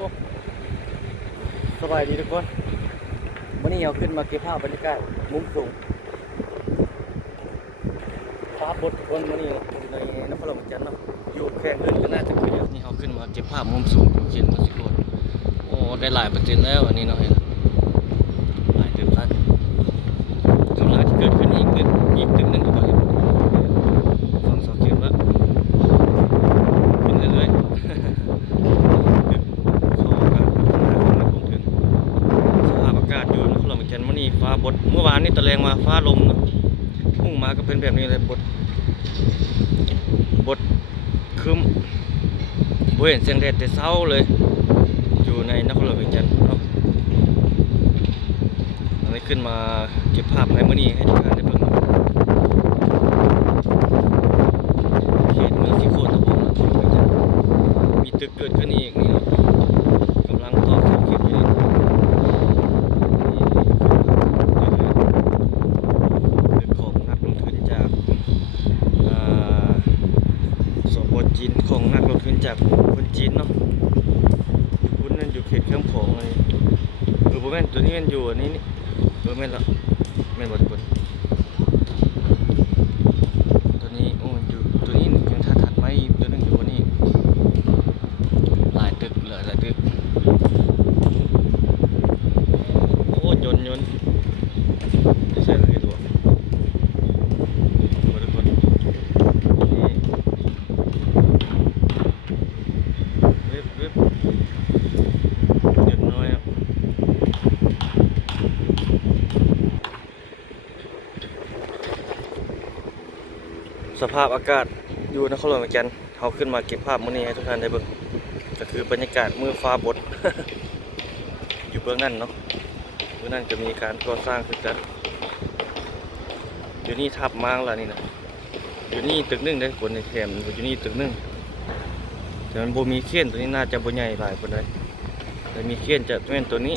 สบายดีทุกคนวันนี้เราขึ้นมาเก็บภาพบรรยากาศมุมสูงฟ้าบดทุกคนวันนี้ในนครหลวงจันทร์เนาะอยู่แค่ขึ้นก็น่าจะขึ้นนี่เราขึ้นมาเก็บภาพมุมสูงอยู่เขียนมาสิคนโอ้ได้หลายเปอร์เซ็นต์แล้วอันนี้เนาะหลายตึกแล้วกำลังจะเกิดขึ้นอีกตึกหนึ่งทุกคนฟังสอเขียนว่าขึ้นเรื่อยๆอยู่นครหลวงจันทร์มื้อนี้ฟ้าบดเมื่อวานนี่ตะแรงมาฟ้าลมเนาะพุ่งมาก็เป็นแบบนี้เลยบดคึมบ่เห็นเสียงแดดแต่เช้าเลยอยู่ในนครหลวงจันทร์เนาะเราได้ขึ้นมาเก็บภาพในมื้อนี้ให้ทุกท่านได้เบิ่งเขตเมืองสิโคตรตะบนนครหลวงจันทร์มีตึกเกิดขึ้นอีกนี่เนาะกำลังต่อเสาเข็มอยู่นี่จีนของนักลงทุนจากคนจีนเนาะคุณนั่นอยู่เขตเครื่องของอะไรโบแมนตัวนี้มันอยู่อันนี้นี่โบแมนละแมนบดคนตัวนี้โอ้อยู่ตัวนี้ยังถัดไม่ตัวนึงอยู่วันนี้หลายตึกเหลือหลายตึกโอ้ยนไม่ใช่เลยตัวสภาพอากาศอยู่นครหลวงจันทร์เขาขึ้นมาเก็บภาพมื้อนี้ให้ทุกท่านได้เบิ่งก็คือบรรยากาศมือฟ้าบด อยู่เบื้องนั้นเนาะเบื้องนั้นจะมีการก่อสร้างขึ้นกันอยู่นี่ทับมางแล้วนี่นะอยู่นี่ตึกนึงได้คนในแถมอยู่นี่ตึกนึงแต่มันบ่มีเขี้ยนตัวนี้น่าจะบ่ใหญ่หลายคนเลยแต่มีเขี้ยนจะเป็นตัวนี้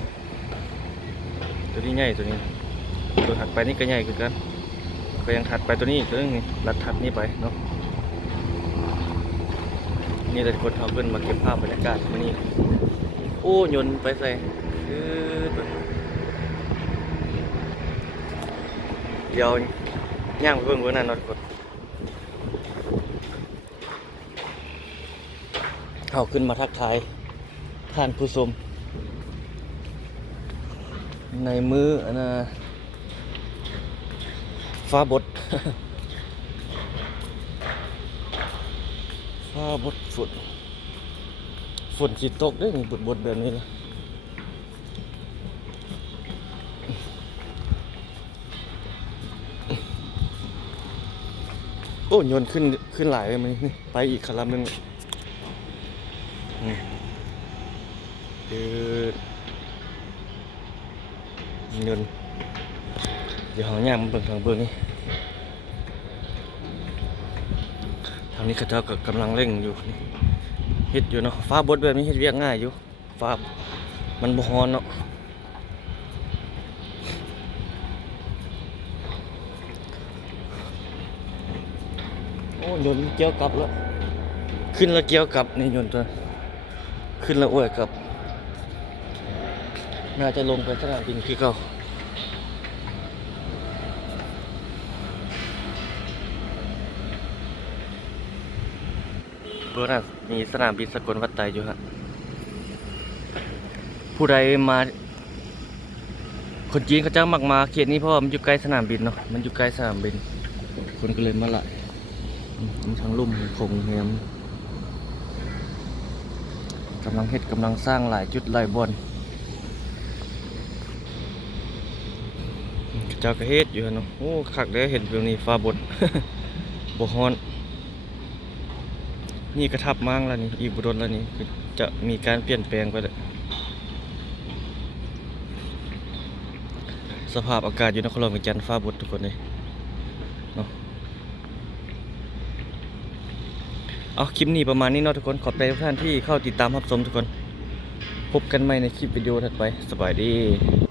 ใหญ่ตัวนี้ตัวถัดไปนี่ก็ใหญ่คือกันก็ยังถัดไปตัวนี้อีกตัวนึงนี่ลัดถัดนี้ไปเนาะนี่แต่คนเขาขึ้นมาเก็บภาพบรรยากาศมานี่โอ้ยนไปใส่เดี๋ยวย่างไปเบิ่งนั่นเนาะทุกคนเขาขึ้นมาทักทายท่านผู้ชมในมือนะฟ้าบด ฟ้าบดฝนสิตกได้นี่บดแบบนี้ละโอ้ยนขึ้นหลายเลยมันนี่ไปอีกครั้งนึงยนเดี๋ยวหางย่างมันเบิ่งทางเบิ่งนี่ทางนี้เขาเจ้าก็กำลังเร่งอยู่เฮ็ดอยู่เนาะฟ้าบดแบบนี้เฮ็ดเวียกง่ายอยู่ฟ้ามันบ่ฮ้อนเนาะโอ้ยนเกี่ยวกลับแล้วขึ้นแล้วเกี่ยวกลับนี่ยนตัวขึ้นแล้วอวยกลับน่าจะลงไปสนามบินคือเก่าเบอร์นั้นมีสนามบินสกลวัดไตอยู่ฮะผู้ใดมาคนจีนเขาจ้างมักมาเขตนี้เพราะมันอยู่ใกล้สนามบินเนาะมันอยู่ใกล้สนามบินคนก็เลยมาหลายมีทั้งลุ่มคงเฮียมกำลังสร้างหลายจุดหลายบ่อนเจ้ากระเฮ็ดอยู่เนาะโอ้คักได้เห็นวิวนี้ฟ้าบด บ่ฮ้อนนี่กระทับมั่งแล้วนี่อีกบุดนแล้วนี่คือจะมีการเปลี่ยนแปลงไปเลยสภาพอากาศอยู่นครหลวงจันทร์ฟ้าบดทุกคนเลยเนาะเอาคลิปนี้ประมาณนี้เนาะทุกคนขอบใจทุกท่านที่เข้าติดตามรับชมทุกคนพบกันใหม่ในคลิปวิดีโอถัดไปสบายดี